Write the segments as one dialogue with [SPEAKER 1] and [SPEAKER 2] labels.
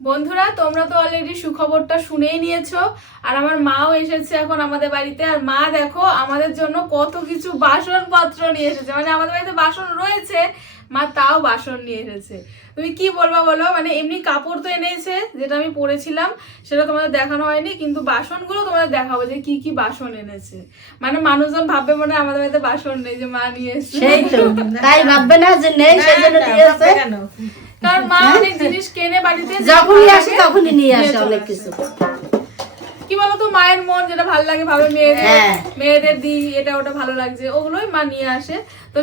[SPEAKER 1] বন্ধুরা তোমরা তো অলরেডি সুখবরটা শুনেই নিয়েছো। আর আমার মাও এসেছে এখন আমাদের বাড়িতে। আর মা দেখো আমাদের জন্য কত কিছু বাসনপত্র নিয়ে এসেছে। মানে আমাদের বাড়িতে বাসন রয়েছে মা তাও বাসন নিয়ে এসেছে। তুমি কি বলবা বলো? মানে এমনি কাপড় তো এনেছে যেটা আমি পরেছিলাম সেটা তোমাদের দেখানো হয়নি কিন্তু বাসনগুলো তোমাদের দেখাবো যে কি কি বাসন এনেছে। মানে মানুষজন ভাববে মনে হয় আমাদের বাড়িতে বাসন নেই যে মা নিয়ে এসেছে।
[SPEAKER 2] তাই ভাববে না যে নেই সেজন্য নিয়ে আসে
[SPEAKER 1] কারণ মা অনেক জিনিস কেনে বাড়িতে
[SPEAKER 2] যখনই আসে তখনই নিয়ে আসে অনেক কিছু।
[SPEAKER 1] কি বলতো মায়ের মন যেটা ভালো লাগে ভাবে মেয়েদের
[SPEAKER 2] হ্যাঁ।
[SPEAKER 1] মেয়েদের দিই এটা ওটা ভালো লাগছে ওগুলোই মা নিয়ে আসে। তো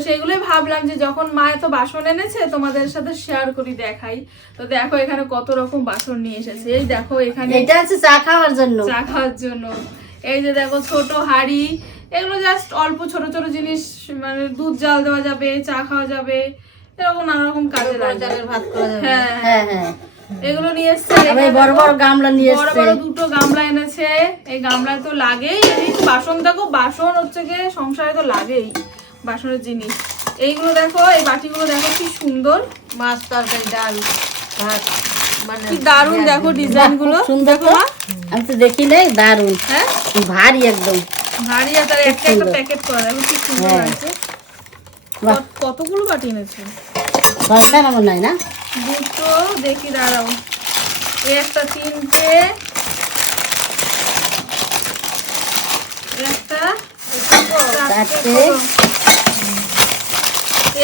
[SPEAKER 1] ভাবলাম যে যখন মা এত বাসন এনেছে তোমাদের সাথে শেয়ার করি দেখাই। তো দেখো এখানে কত রকম বাসন নিয়ে এসেছে। এই দেখো এখানে
[SPEAKER 2] এটা হচ্ছে চা খাওয়ার জন্য।
[SPEAKER 1] চা খাওয়ার জন্য। এই যে দেখো ছোট হাঁড়ি এগুলো জাস্ট অল্প ছোট ছোট জিনিস মানে দুধ জাল দেওয়া যাবে চা খাওয়া যাবে। এরকম নানা রকম কাজে লাগবে হ্যাঁ
[SPEAKER 2] হ্যাঁ। হ্যাঁ
[SPEAKER 1] এগুলো নিয়ে এসছে
[SPEAKER 2] বড় বড় গামলা নিয়ে এসছে।
[SPEAKER 1] বড় দুটো গামলা এনেছে। এই গামলায় তো লাগেই এই বাসন দেখো বাসন হচ্ছে গিয়ে সংসারে তো লাগেই বাসনের জিনিস। এইগুলো দেখো এই বাটিগুলো দেখো কি সুন্দর।
[SPEAKER 3] মাছ তরকারি ডাল ভাত মানে
[SPEAKER 1] কি দারুণ দেখো ডিজাইনগুলো
[SPEAKER 2] সুন্দর আমি তো দেখি নাই দারুণ
[SPEAKER 1] হ্যাঁ?
[SPEAKER 2] ভারী একদম।
[SPEAKER 1] ভারী আর তার একটা একটা প্যাকেট করা দেখো কি সুন্দর
[SPEAKER 2] হ্যাঁ।
[SPEAKER 1] আছে কতগুলো বাটি এনেছে?
[SPEAKER 2] ছয়টা এমন নাই না?
[SPEAKER 1] দুটো দেখি দাঁড়াও। একটা তিনটে একটা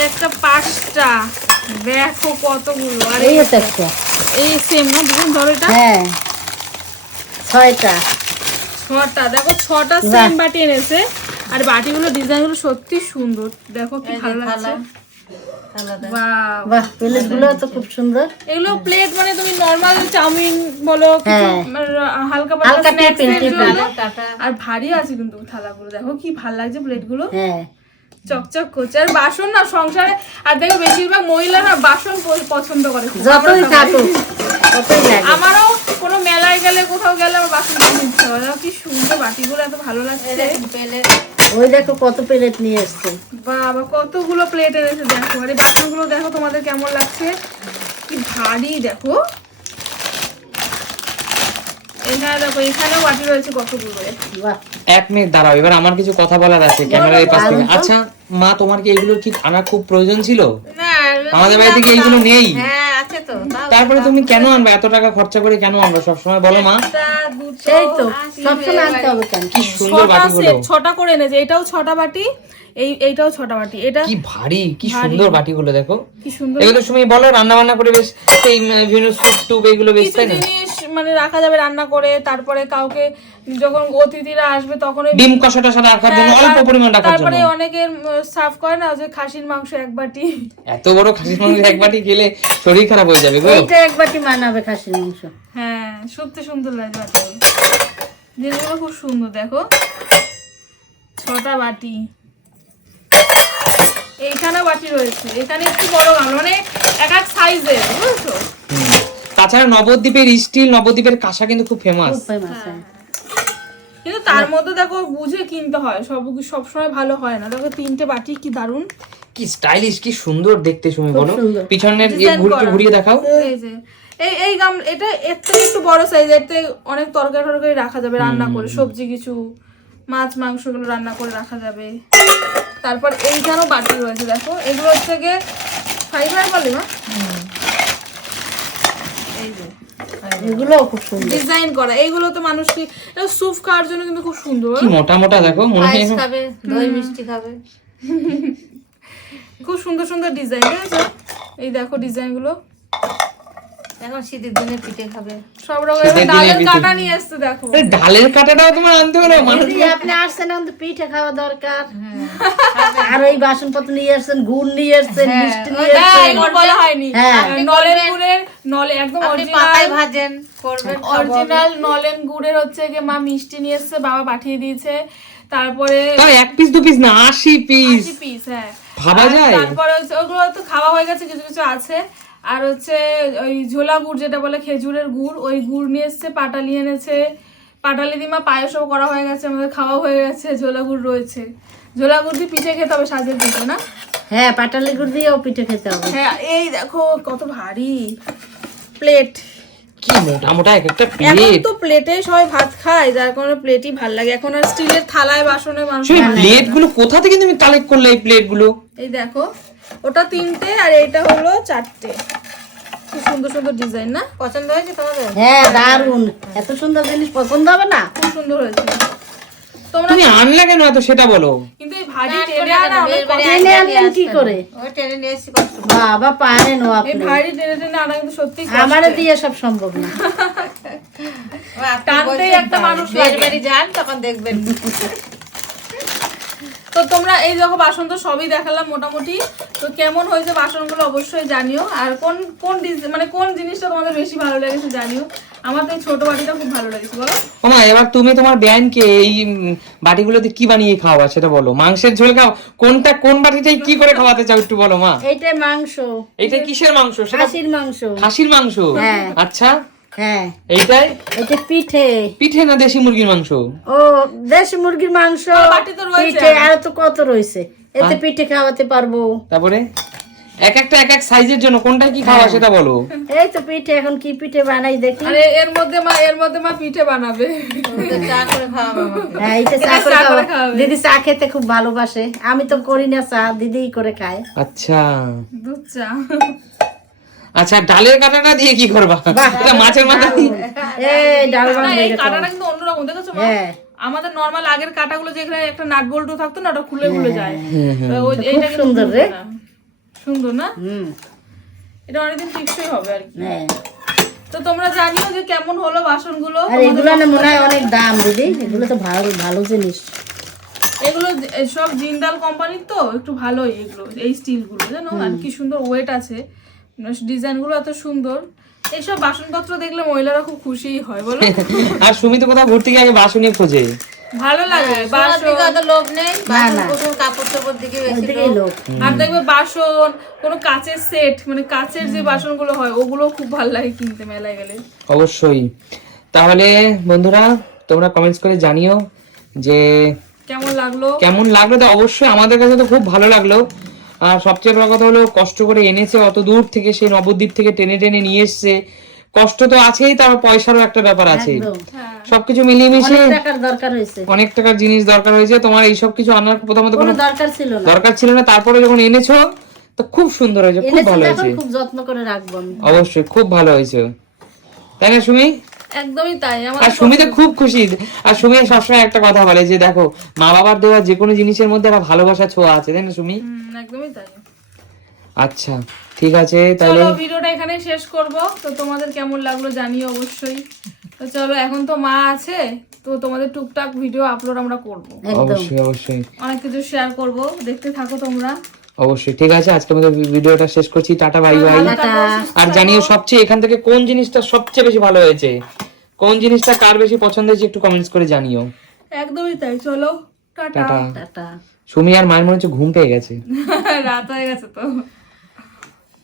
[SPEAKER 1] একটা পাঁচটা। দেখো কতগুলো। আর
[SPEAKER 2] এই একটা
[SPEAKER 1] এই সেম না দুদিন ধরো এটা?
[SPEAKER 2] হ্যাঁ। ছয়টা।
[SPEAKER 1] ছটা। দেখো ছটা সেম বাটি এনেছে। আর বাটিগুলো ডিজাইনগুলো সত্যি সুন্দর। দেখো কি ভালো লাগছে।
[SPEAKER 3] থালা থালা দেখ।
[SPEAKER 1] বাহ
[SPEAKER 2] বাহগুলো তো খুব সুন্দর।
[SPEAKER 1] এগুলো প্লেট মানে তুমি নরমাল চাউমিন বলো কিছু
[SPEAKER 2] হ্যাঁ।
[SPEAKER 1] হালকা আর ভারী আছে কিন্তু থালাগুলো। দেখো কি ভালো লাগছে প্লেটগুলো।
[SPEAKER 2] হ্যাঁ।
[SPEAKER 1] চকচক করছে। আর বাসন না সংসারে আর দেখো বেশিরভাগ মহিলারা বাসন পছন্দ করে
[SPEAKER 2] যতই
[SPEAKER 1] আমারও মেলায় গেলে কোথাও গেলে আমার বাসন কি সুন্দর বাটিগুলো এত ভালো লাগছে।
[SPEAKER 2] ওই দেখো কত প্লেট নিয়ে এসছে।
[SPEAKER 1] বাবা কতগুলো প্লেট এনেছে দেখো। আর এই বাসনগুলো দেখো তোমাদের কেমন লাগছে? কি ভারী দেখো। এখানে দেখো এখানেও বাটি রয়েছে কতগুলো।
[SPEAKER 4] এক মিনিট দাঁড়াও এবার আমার কিছু কথা বলার আছে ক্যামেরার পাশ থেকে। আচ্ছা মা তোমার কি এইগুলো কি আনা খুব প্রয়োজন ছিল? আমাদের বাড়িতে কি এইগুলো নেই?
[SPEAKER 3] হ্যাঁ
[SPEAKER 4] তারপরে তুমি কেন আনবে? এত টাকা খরচা করে কেন আনবে? সবসময় বলো মা।
[SPEAKER 2] এই তো সবসময় আনতে হবে কেন?
[SPEAKER 4] কি সুন্দর বাটিগুলো।
[SPEAKER 1] ছটা করে এনেছে এটাও ছটা বাটি এই এইটাও ছটা বাটি এটা
[SPEAKER 4] কি ভারী কি সুন্দর বাটিগুলো দেখো।
[SPEAKER 1] কি সুন্দর
[SPEAKER 4] এগুলো তুমি বলো রান্না বান্না করে বেশ এই উম, বিভিন্ন স্যুপ টুপ এগুলো বেশ তাই না?
[SPEAKER 1] জিনিস মানে রাখা যাবে রান্না করে তারপরে কাউকে যখন অতিথিরা আসবে তখন
[SPEAKER 4] ডিম কষাটা সাথে রাখার জন্য
[SPEAKER 1] হ্যাঁ,
[SPEAKER 4] অল্প পরিমাণ রাখার জন্য।
[SPEAKER 1] তারপরে অনেকের সার্ভ করে না যে খাসির মাংস এক বাটি।
[SPEAKER 4] এত বড় খাসির মাংস এক বাটি খেলে শরীর খারাপ হয়ে যাবে গো।
[SPEAKER 2] এইটা এক বাটি মানাবে খাসির মাংস।
[SPEAKER 1] হ্যাঁ সত্যি সুন্দর লাগে বাটিগুলো জিনিসগুলো খুব সুন্দর দেখো। ছটা বাটি। এইখানে বাটি রয়েছে। এখানে একটু বড় গামলা মানে এক এক সাইজের বুঝেছ।
[SPEAKER 4] তাছাড়া নবদ্বীপের স্টিল নবদ্বীপের কাঁসা কিন্তু খুব ফেমাস
[SPEAKER 2] হ্যাঁ।
[SPEAKER 1] কিন্তু তার মধ্যে দেখো বুঝে কিনতে হয় সব সবসময় ভালো হয় না। দেখো তিনটে বাটি কি দারুণ
[SPEAKER 4] কি স্টাইলিশ কি সুন্দর দেখতে তুমি বলো।
[SPEAKER 2] সুন্দর।
[SPEAKER 4] পিছনের
[SPEAKER 1] করা।
[SPEAKER 4] ঘুরিয়ে দেখাও।
[SPEAKER 1] এই যে এই এই গাম এটা এর থেকে একটু বড় সাইজ এর থেকে অনেক তরকারি টরকারি রাখা যাবে রান্না করে। সবজি কিছু মাছ মাংসগুলো রান্না করে রাখা যাবে। তারপর এইখানেও বাটি রয়েছে দেখো। এগুলো হচ্ছে গিয়ে ফাইবার বলে না?
[SPEAKER 2] এগুলো খুব সুন্দর।
[SPEAKER 1] ডিজাইন করা এইগুলো তো মানুষকে এটা স্যুপ খাওয়ার জন্য কিন্তু খুব সুন্দর।
[SPEAKER 4] কি মোটা মোটা দেখো মনে হয়
[SPEAKER 3] খাবে দই মিষ্টি খাবে।
[SPEAKER 1] খুব সুন্দর সুন্দর ডিজাইন এই দেখো ডিজাইনগুলো
[SPEAKER 3] এখন শীতের দিনে পিঠে খাবে।
[SPEAKER 1] সব রকম ডালের কাটা নিয়ে এসছে দেখো।
[SPEAKER 4] ডালের কাঁটাটাও তোমার আনতে হলো মানুষ
[SPEAKER 2] আপনি আসছেন এখন পিঠে খাওয়া দরকার। আর ওই বাসনপত্র নিয়ে আসছেন গুড় নিয়ে আসছেন মিষ্টি নিয়ে
[SPEAKER 1] হ্যাঁ
[SPEAKER 2] আসছেন।
[SPEAKER 1] বলা হয়নি।
[SPEAKER 2] হ্যাঁ।
[SPEAKER 1] নলেন গুড়ের নলে একদম
[SPEAKER 3] পাতায়
[SPEAKER 1] অরিজিনাল
[SPEAKER 3] ভাজেন করবেন
[SPEAKER 1] অরিজিনাল নলেন গুড়ের হচ্ছে গিয়ে মা মিষ্টি নিয়ে এসছে বাবা পাঠিয়ে দিয়েছে। তারপরে
[SPEAKER 4] এক পিস দু পিস না আশি পিস
[SPEAKER 1] পিস হ্যাঁ।
[SPEAKER 4] ভাবা যায়।
[SPEAKER 1] তারপরে ওগুলো তো খাওয়া হয়ে গেছে কিছু কিছু আছে। আর হচ্ছে ওই ঝোলা গুড় যেটা বলে খেজুরের গুড় ওই গুড় নিয়ে এসছে পাটালি এনেছে। পাটালি দিমা পায়েসও করা হয়ে গেছে আমাদের খাওয়া হয়ে গেছে ঝোলা গুড় রয়েছে। ঝোলা গুড় দিয়ে পিঠে খেতে হবে সাজের পিঠে না?
[SPEAKER 2] হ্যাঁ পাটালি গুড় দিয়েও পিঠে খেতে হবে।
[SPEAKER 1] হ্যাঁ এই দেখো কত ভারী। প্লেট।
[SPEAKER 4] কি মোটা মোটা এক একটা
[SPEAKER 1] এখন তো প্লেটে? সবাই ভাত খায় যার কারণে প্লেটই ভালো লাগে। এখন আর স্টিলের থালায় বাসনে মানুষ
[SPEAKER 4] সেই প্লেটগুলো কোথা থেকে তুমি কালেক্ট করলে এই প্লেটগুলো
[SPEAKER 1] এই দেখো ওটা তিনটে আর এটা হলো চারটে। খুব সুন্দর সুন্দর ডিজাইন না?
[SPEAKER 3] পছন্দ হয়েছে তোমাদের?
[SPEAKER 2] হ্যাঁ দারুণ এত সুন্দর জিনিস পছন্দ হবে না?
[SPEAKER 1] খুব সুন্দর হয়েছে। তোমরা
[SPEAKER 4] তুমি আনলে কেন এত সেটা বলো।
[SPEAKER 1] কিন্তু এই ভারী টেনে আনা
[SPEAKER 2] টেনে আনলেন কি করে?
[SPEAKER 3] ওই ট্রেনে নিয়ে এসেছি কষ্ট
[SPEAKER 2] বাবা পারেন ও
[SPEAKER 1] এই ভারী টেনে টেনে আনা কিন্তু সত্যি
[SPEAKER 2] আমারে দিয়ে সব সম্ভব না।
[SPEAKER 1] টানতেই একটা মানুষ
[SPEAKER 3] বাড়ি যান তখন দেখবেন।
[SPEAKER 1] তো তোমরা এই দেখো বাসন তো সবই দেখালাম মোটামুটি। তো কেমন হয়েছে বাসনগুলো অবশ্যই জানিও। আর কোন কোন মানে কোন জিনিসটা তোমাদের বেশি ভালো লেগেছে জানিও। আমার তো এই ছোট বাটিটা খুব ভালো লেগেছে বলো।
[SPEAKER 4] ওমা এবার তুমি তোমার ব্যানকে এই বাটিগুলোতে কি বানিয়ে খাওয়া সেটা বলো। মাংসের ঝোল খাও কোনটা কোন বাটিটাই কি করে খাওয়াতে চাও একটু বলো মা।
[SPEAKER 2] এইটা মাংস।
[SPEAKER 4] এইটা কিসের মাংস?
[SPEAKER 2] খাসির মাংস।
[SPEAKER 4] খাসির মাংস?
[SPEAKER 2] হ্যাঁ।
[SPEAKER 4] আচ্ছা।
[SPEAKER 2] হ্যাঁ।
[SPEAKER 4] এইটাই?
[SPEAKER 2] এটা পিঠে।
[SPEAKER 4] পিঠে না দেশি মুরগির মাংস?
[SPEAKER 2] ও দেশি মুরগির মাংস পিঠে আর তো কত রয়েছে। এতে পিঠে খাওয়াতে পারব।
[SPEAKER 4] তারপরে? এক একটা এক এক সাইজের জন্য কোনটা কি খাওয়া সেটা বলো।
[SPEAKER 2] এই তো পিঠে এখন কি পিঠে বানাই দেখি।
[SPEAKER 1] আরে এর মধ্যে মা এর মধ্যে মা পিঠে বানাবে।
[SPEAKER 3] চা করে খাওয়াবো
[SPEAKER 2] হ্যাঁ এইটা চা
[SPEAKER 1] এটা
[SPEAKER 2] করে
[SPEAKER 1] চা করে
[SPEAKER 2] খাওয়া- দিদি চা খেতে খুব ভালোবাসে। আমি তো করি না চা দিদিই করে খায়।
[SPEAKER 4] আচ্ছা।
[SPEAKER 1] দুধ চা।
[SPEAKER 4] আচ্ছা ডালের কাঁটাটা দিয়ে কি করবা? এটা মাছের মাথা দিয়ে।
[SPEAKER 2] এই ডাল
[SPEAKER 1] না,
[SPEAKER 2] বানাই
[SPEAKER 1] কাঁটাটা কিন্তু অন্যরকম দেখেছ মা?
[SPEAKER 2] হ্যাঁ।
[SPEAKER 1] আমাদের নর্মাল আগের কাঁটাগুলো যেখানে একটা নাট বল্টু থাকতো না ওটা খুলে খুলে যায়।
[SPEAKER 2] খুব
[SPEAKER 1] এইটা
[SPEAKER 2] সুন্দর রে।
[SPEAKER 1] না। সুন্দর না?
[SPEAKER 2] হুম।
[SPEAKER 1] এটা অনেকদিন টিকসই হবে আর কি।
[SPEAKER 2] হ্যাঁ।
[SPEAKER 1] তো তোমরা জানিও যে কেমন হলো বাসনগুলো?
[SPEAKER 2] আর এগুলো না মনে হয় অনেক দাম দিদি। এগুলো তো ভালো ভালো জিনিস।
[SPEAKER 1] এগুলো সব জিন্দাল কোম্পানির তো একটু ভালোই এগুলো এই স্টিলগুলো জানো? আর কি সুন্দর ওয়েট আছে। ডিজাইনগুলো এত সুন্দর। এইসব বাসনপত্র দেখলে মহিলারা খুব খুশিই হয় বলো?
[SPEAKER 4] আর সুমি তো কোথাও ঘুরতে গিয়ে আগে বাসনই খোঁজে।
[SPEAKER 1] ভালো লাগে বাসন।
[SPEAKER 3] দিকে অত লোভ নেই বাসন কাপড় চোপড় দিকে বেশি
[SPEAKER 2] লোক
[SPEAKER 1] আর দেখবে বাসন কোনো কাচের সেট মানে কাচের যে বাসনগুলো হয় ওগুলো খুব ভালো লাগে কিনতে মেলায় গেলে।
[SPEAKER 4] অবশ্যই। তাহলে বন্ধুরা তোমরা কমেন্টস করে জানিও যে
[SPEAKER 1] কেমন লাগল?
[SPEAKER 4] কেমন লাগল তো অবশ্যই আমাদের কাছে তো খুব ভালো লাগল। আর সবচেয়ে বড় কথা হলো কষ্ট করে এনেছে অত দূর থেকে সেই নবদ্বীপ থেকে টেনে টেনে নিয়ে এসছে। কষ্ট তো আছেই তার পয়সারও একটা ব্যাপার আছে। সবকিছু মিলিয়ে মিশিয়ে
[SPEAKER 2] অনেক টাকার
[SPEAKER 4] জিনিস দরকার হয়েছে। তোমার এই সব কিছু আনার প্রথমত কোনো
[SPEAKER 2] দরকার ছিল না।
[SPEAKER 4] দরকার ছিল না। তারপরে যখন এনেছো তো খুব সুন্দর হয়েছে খুব ভালো হয়েছে।
[SPEAKER 2] খুব যত্ন করে রাখব
[SPEAKER 4] অবশ্যই খুব ভালো হয়েছে। তাই না সুমি?
[SPEAKER 1] একদমই তাই
[SPEAKER 4] আর সুমি তো খুব খুশি। আর সুমি সবসময় একটা কথা বলে যে দেখো মা বাবার দেওয়া যে কোনো জিনিসের মধ্যে একটা ভালোবাসা ছোঁয়া আছে তাই না সুমি?
[SPEAKER 1] একদমই তাই।
[SPEAKER 4] আচ্ছা ঠিক আছে তাহলে
[SPEAKER 1] চলো ভিডিওটা এখানে শেষ করব। তো তোমাদের কেমন লাগল জানিও অবশ্যই। তো চলো এখন তো মা আছে তো তোমাদের টুকটাক ভিডিও আপলোড আমরা করব।
[SPEAKER 4] অবশ্যই অবশ্যই।
[SPEAKER 1] অনেক কিছু শেয়ার করব। দেখতে থাকো তোমরা।
[SPEAKER 4] অবশ্যই। ঠিক আছে আজকে আমাদের ভিডিওটা শেষ করছি। Tata bye bye. আর জানিও সবচেয়ে এখান থেকে কোন জিনিসটা সবচেয়ে বেশি ভালো হয়েছে? কোন জিনিসটা কার বেশি পছন্দ হয়েছে একটু কমেন্টস করে জানিও।
[SPEAKER 1] একদমই তাই চলো টাটা।
[SPEAKER 4] টাটা।
[SPEAKER 2] টাটা।
[SPEAKER 4] সুমি আর মায়ের মনে হচ্ছে ঘুম পেয়ে গেছে।
[SPEAKER 1] রাত হয়ে গেছে তো।